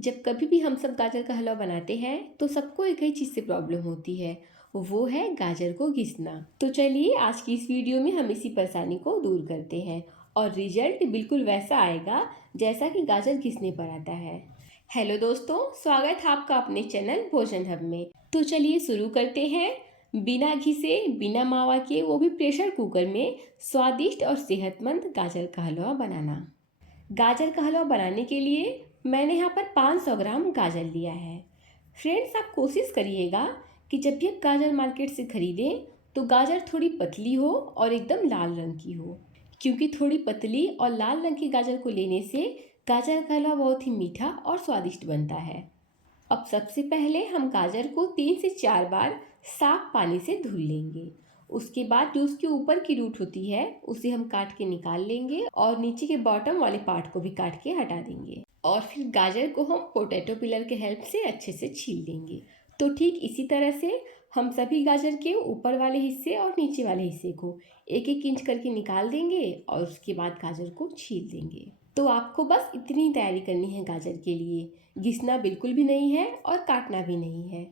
जब कभी भी हम सब गाजर का हलवा बनाते हैं तो सबको एक ही चीज़ से प्रॉब्लम होती है। वो है गाजर को घिसना। तो चलिए आज की इस वीडियो में हम इसी परेशानी को दूर करते हैं और रिजल्ट बिल्कुल वैसा आएगा जैसा कि गाजर घिसने पर आता है। हेलो दोस्तों, स्वागत है आपका अपने चैनल भोजन हब में। तो चलिए शुरू करते हैं। बिना घिसे बिना मावा के वो भी प्रेशर कुकर में स्वादिष्ट और सेहतमंद गाजर का हलवा बनाना। गाजर का हलवा बनाने के लिए मैंने यहाँ पर 500 ग्राम गाजर लिया है। फ्रेंड्स, आप कोशिश करिएगा कि जब भी आप गाजर मार्केट से खरीदें तो गाजर थोड़ी पतली हो और एकदम लाल रंग की हो, क्योंकि थोड़ी पतली और लाल रंग की गाजर को लेने से गाजर का हलवा बहुत ही मीठा और स्वादिष्ट बनता है। अब सबसे पहले हम गाजर को 3 से 4 बार साफ पानी से धुल लेंगे। उसके बाद जो उसके ऊपर की रूट होती है उसे हम काट के निकाल लेंगे और नीचे के बॉटम वाले पार्ट को भी काट के हटा देंगे। और फिर गाजर को हम पोटैटो पिलर के हेल्प से अच्छे से छील लेंगे। तो ठीक इसी तरह से हम सभी गाजर के ऊपर वाले हिस्से और नीचे वाले हिस्से को एक एक इंच करके निकाल देंगे और उसके बाद गाजर को छील देंगे। तो आपको बस इतनी तैयारी करनी है गाजर के लिए। घिसना बिल्कुल भी नहीं है और काटना भी नहीं है।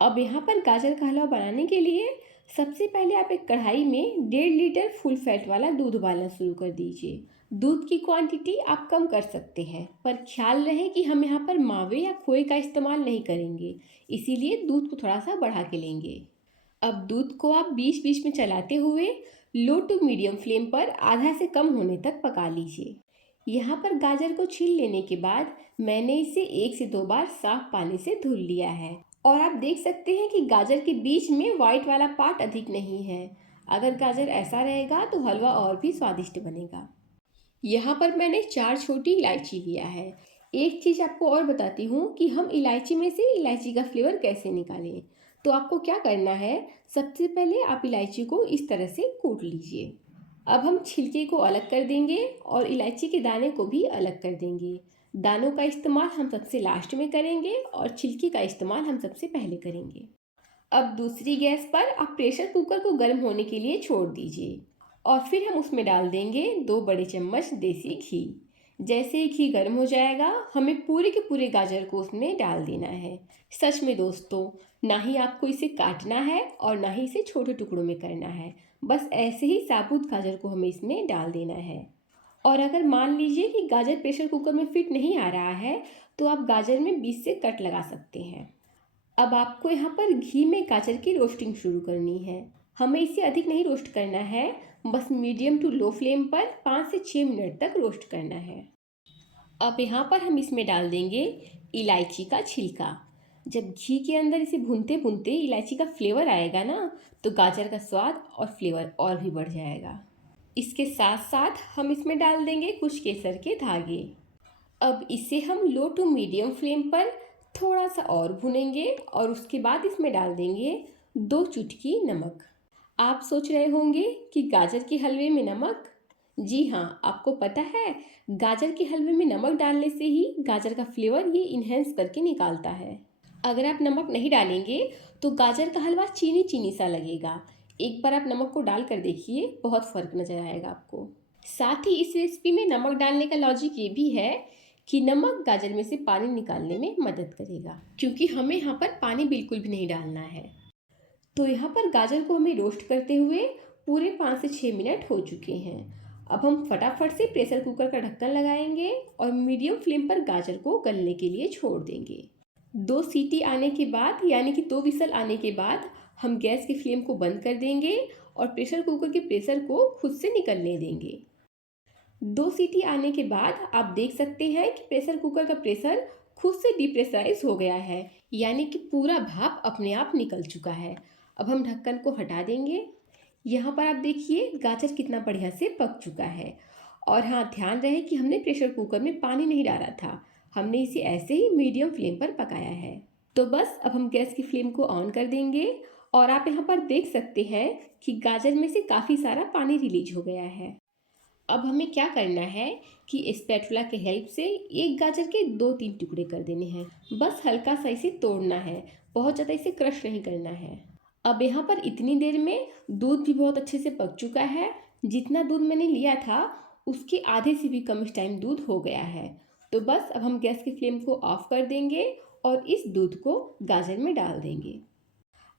अब यहाँ पर गाजर का हलवा बनाने के लिए सबसे पहले आप एक कढ़ाई में 1.5 लीटर फुल फैट वाला दूध उबालना शुरू कर दीजिए। दूध की क्वांटिटी आप कम कर सकते हैं, पर ख्याल रहे कि हम यहाँ पर मावे या खोए का इस्तेमाल नहीं करेंगे, इसीलिए दूध को थोड़ा सा बढ़ा के लेंगे। अब दूध को आप बीच बीच में चलाते हुए लो टू मीडियम फ्लेम पर आधा से कम होने तक पका लीजिए। यहाँ पर गाजर को छील लेने के बाद मैंने इसे 1 से 2 बार साफ पानी से धुल लिया है और आप देख सकते हैं कि गाजर के बीच में वाइट वाला पार्ट अधिक नहीं है। अगर गाजर ऐसा रहेगा तो हलवा और भी स्वादिष्ट बनेगा। यहाँ पर मैंने 4 छोटी इलायची लिया है। एक चीज़ आपको और बताती हूँ कि हम इलायची में से इलायची का फ्लेवर कैसे निकालें। तो आपको क्या करना है, सबसे पहले आप इलायची को इस तरह से कूट लीजिए। अब हम छिलके को अलग कर देंगे और इलायची के दाने को भी अलग कर देंगे। दानों का इस्तेमाल हम सबसे लास्ट में करेंगे और छिलके का इस्तेमाल हम सबसे पहले करेंगे। अब दूसरी गैस पर आप प्रेशर कुकर को गर्म होने के लिए छोड़ दीजिए और फिर हम उसमें डाल देंगे 2 बड़े चम्मच देसी घी। जैसे ही घी गर्म हो जाएगा हमें पूरे के पूरे गाजर को उसमें डाल देना है। सच में दोस्तों, ना ही आपको इसे काटना है और ना ही इसे छोटे टुकड़ों में करना है, बस ऐसे ही साबुत गाजर को हमें इसमें डाल देना है। और अगर मान लीजिए कि गाजर प्रेशर कुकर में फिट नहीं आ रहा है तो आप गाजर में बीच से कट लगा सकते हैं। अब आपको यहाँ पर घी में गाजर की रोस्टिंग शुरू करनी है। हमें इसे अधिक नहीं रोस्ट करना है, बस मीडियम टू लो फ्लेम पर 5 से 6 मिनट तक रोस्ट करना है। अब यहाँ पर हम इसमें डाल देंगे इलायची का छिलका। जब घी के अंदर इसे भूनते भूनते इलायची का फ्लेवर आएगा ना, तो गाजर का स्वाद और फ्लेवर और भी बढ़ जाएगा। इसके साथ साथ हम इसमें डाल देंगे कुछ केसर के धागे। अब इसे हम लो टू मीडियम फ्लेम पर थोड़ा सा और भुनेंगे और उसके बाद इसमें डाल देंगे 2 चुटकी नमक। आप सोच रहे होंगे कि गाजर के हलवे में नमक? जी हाँ, आपको पता है, गाजर के हलवे में नमक डालने से ही गाजर का फ्लेवर ये इन्हेंस करके निकालता है। अगर आप नमक नहीं डालेंगे तो गाजर का हलवा चीनी चीनी सा लगेगा। एक बार आप नमक को डाल कर देखिए, बहुत फ़र्क नज़र आएगा आपको। साथ ही इस रेसिपी में नमक डालने का लॉजिक ये भी है कि नमक गाजर में से पानी निकालने में मदद करेगा, क्योंकि हमें यहाँ पर पानी बिल्कुल भी नहीं डालना है। तो यहाँ पर गाजर को हमें रोस्ट करते हुए पूरे 5 से 6 मिनट हो चुके हैं। अब हम फटाफट से प्रेशर कुकर का ढक्कन लगाएंगे और मीडियम फ्लेम पर गाजर को गलने के लिए छोड़ देंगे। 2 सीटी आने के बाद, यानी कि 2 विसल आने के बाद हम गैस की फ्लेम को बंद कर देंगे और प्रेशर कुकर के प्रेशर को खुद से निकलने देंगे। 2 सीटी आने के बाद आप देख सकते हैं कि प्रेशर कुकर का प्रेशर खुद से डिप्रेशराइज हो गया है, यानी कि पूरा भाप अपने आप निकल चुका है। अब हम ढक्कन को हटा देंगे। यहाँ पर आप देखिए गाजर कितना बढ़िया से पक चुका है। और हाँ, ध्यान रहे कि हमने प्रेशर कुकर में पानी नहीं डाला था, हमने इसे ऐसे ही मीडियम फ्लेम पर पकाया है। तो बस अब हम गैस की फ्लेम को ऑन कर देंगे और आप यहाँ पर देख सकते हैं कि गाजर में से काफ़ी सारा पानी रिलीज हो गया है। अब हमें क्या करना है कि स्पैटुला के हेल्प से एक गाजर के 2-3 टुकड़े कर देने हैं। बस हल्का सा इसे तोड़ना है, बहुत ज़्यादा इसे क्रश नहीं करना है। अब यहाँ पर इतनी देर में दूध भी बहुत अच्छे से पक चुका है। जितना दूध मैंने लिया था उसके आधे से भी कम इस टाइम दूध हो गया है। तो बस अब हम गैस की फ्लेम को ऑफ कर देंगे और इस दूध को गाजर में डाल देंगे।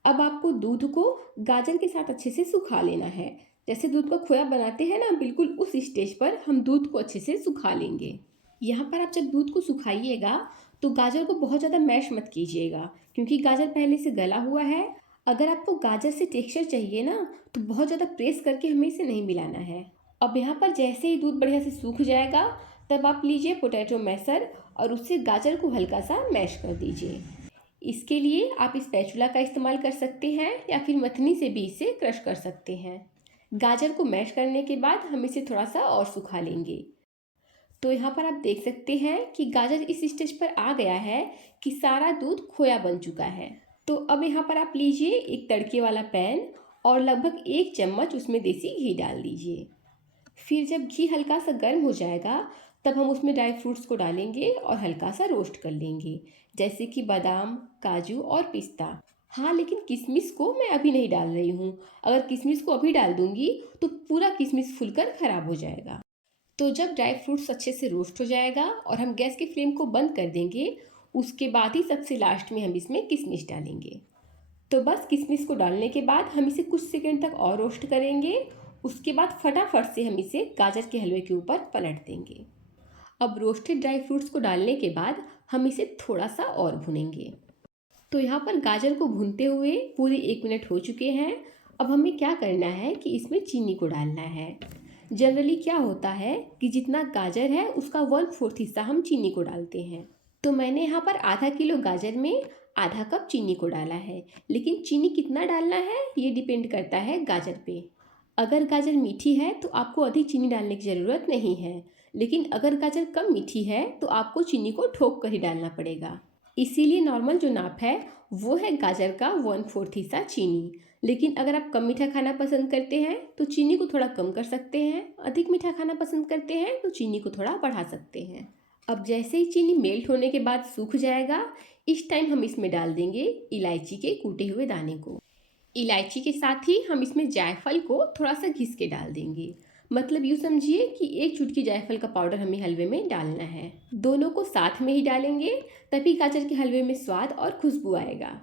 अब आपको दूध को गाजर के साथ अच्छे से सुखा लेना है। जैसे दूध का खोया बनाते हैं ना, बिल्कुल उस स्टेज पर हम दूध को अच्छे से सुखा लेंगे। यहाँ पर आप जब दूध को सुखाइएगा तो गाजर को बहुत ज़्यादा मैश मत कीजिएगा, क्योंकि गाजर पहले से गला हुआ है। अगर आपको गाजर से टेक्सचर चाहिए ना, तो बहुत ज़्यादा प्रेस करके हमें इसे नहीं मिलाना है। अब यहाँ पर जैसे ही दूध बढ़िया से सूख जाएगा, तब आप लीजिए पोटैटो मैशर और उससे गाजर को हल्का सा मैश कर दीजिए। इसके लिए आप स्पैचुला का इस्तेमाल कर सकते हैं या फिर मथनी से भी इसे क्रश कर सकते हैं। गाजर को मैश करने के बाद हम इसे थोड़ा सा और सुखा लेंगे। तो यहाँ पर आप देख सकते हैं कि गाजर इस स्टेज पर आ गया है कि सारा दूध खोया बन चुका है। तो अब यहाँ पर आप लीजिए एक तड़के वाला पैन और लगभग 1 चम्मच उसमें देसी घी डाल दीजिए। फिर जब घी हल्का सा गर्म हो जाएगा, तब हम उसमें ड्राई फ्रूट्स को डालेंगे और हल्का सा रोस्ट कर लेंगे, जैसे कि बादाम, काजू और पिस्ता। हाँ, लेकिन किशमिश को मैं अभी नहीं डाल रही हूँ। अगर किशमिश को अभी डाल दूंगी तो पूरा किशमिश फूलकर खराब हो जाएगा। तो जब ड्राई फ्रूट्स अच्छे से रोस्ट हो जाएगा और हम गैस की फ्लेम को बंद कर देंगे, उसके बाद ही सबसे लास्ट में हम इसमें किशमिश डालेंगे। तो बस किशमिश को डालने के बाद हम इसे कुछ सेकंड तक और रोस्ट करेंगे। उसके बाद फटाफट से हम इसे गाजर के हलवे के ऊपर पलट देंगे। अब रोस्टेड ड्राई फ्रूट्स को डालने के बाद हम इसे थोड़ा सा और भुनेंगे। तो यहाँ पर गाजर को भूनते हुए पूरे 1 मिनट हो चुके हैं। अब हमें क्या करना है कि इसमें चीनी को डालना है। जनरली क्या होता है कि जितना गाजर है उसका 1/4 हिस्सा हम चीनी को डालते हैं। तो मैंने यहाँ पर आधा किलो गाजर में आधा कप चीनी को डाला है। लेकिन चीनी कितना डालना है ये डिपेंड करता है गाजर पे। अगर गाजर मीठी है तो आपको अधिक चीनी डालने की ज़रूरत नहीं है, लेकिन अगर गाजर कम मीठी है तो आपको चीनी को ठोक कर ही डालना पड़ेगा। इसीलिए नॉर्मल जो नाप है वो है गाजर का 1/4 हिस्सा चीनी। लेकिन अगर आप कम मीठा खाना पसंद करते हैं तो चीनी को थोड़ा कम कर सकते हैं, अधिक मीठा खाना पसंद करते हैं तो चीनी को थोड़ा बढ़ा सकते हैं। अब जैसे ही चीनी मेल्ट होने के बाद सूख जाएगा, इस टाइम हम इसमें डाल देंगे इलायची के कूटे हुए दाने को। इलायची के साथ ही हम इसमें जायफल को थोड़ा सा घिस के डाल देंगे। मतलब यूँ समझिए कि 1 चुटकी जायफल का पाउडर हमें हलवे में डालना है। दोनों को साथ में ही डालेंगे, तभी गाजर के हलवे में स्वाद और खुशबू आएगा।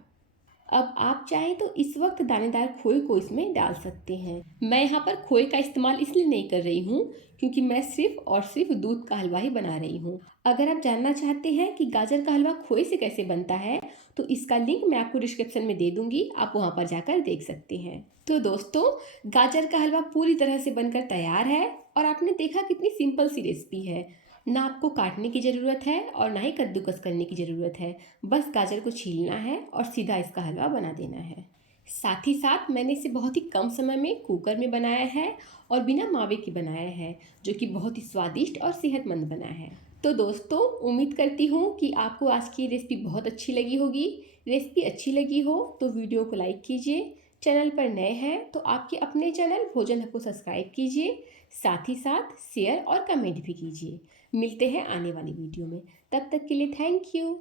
अब आप चाहें तो इस वक्त दानेदार खोए को इसमें डाल सकते हैं। मैं यहाँ पर खोए का इस्तेमाल इसलिए नहीं कर रही हूँ क्योंकि मैं सिर्फ और सिर्फ दूध का हलवा ही बना रही हूँ। अगर आप जानना चाहते हैं कि गाजर का हलवा खोए से कैसे बनता है तो इसका लिंक मैं आपको डिस्क्रिप्शन में दे दूँगी, आप वहाँ पर जाकर देख सकते हैं। तो दोस्तों, गाजर का हलवा पूरी तरह से बनकर तैयार है और आपने देखा कितनी सिंपल सी रेसिपी है। ना आपको काटने की ज़रूरत है और ना ही कद्दूकस करने की ज़रूरत है। बस गाजर को छीलना है और सीधा इसका हलवा बना देना है। साथ ही साथ मैंने इसे बहुत ही कम समय में कुकर में बनाया है और बिना मावे के बनाया है, जो कि बहुत ही स्वादिष्ट और सेहतमंद बना है। तो दोस्तों, उम्मीद करती हूँ कि आपको आज की रेसिपी बहुत अच्छी लगी होगी। रेसिपी अच्छी लगी हो तो वीडियो को लाइक कीजिए। चैनल पर नए हैं तो आपके अपने चैनल भोजन हब को सब्सक्राइब कीजिए। साथ ही साथ शेयर और कमेंट भी कीजिए। मिलते हैं आने वाली वीडियो में। तब तक के लिए थैंक यू।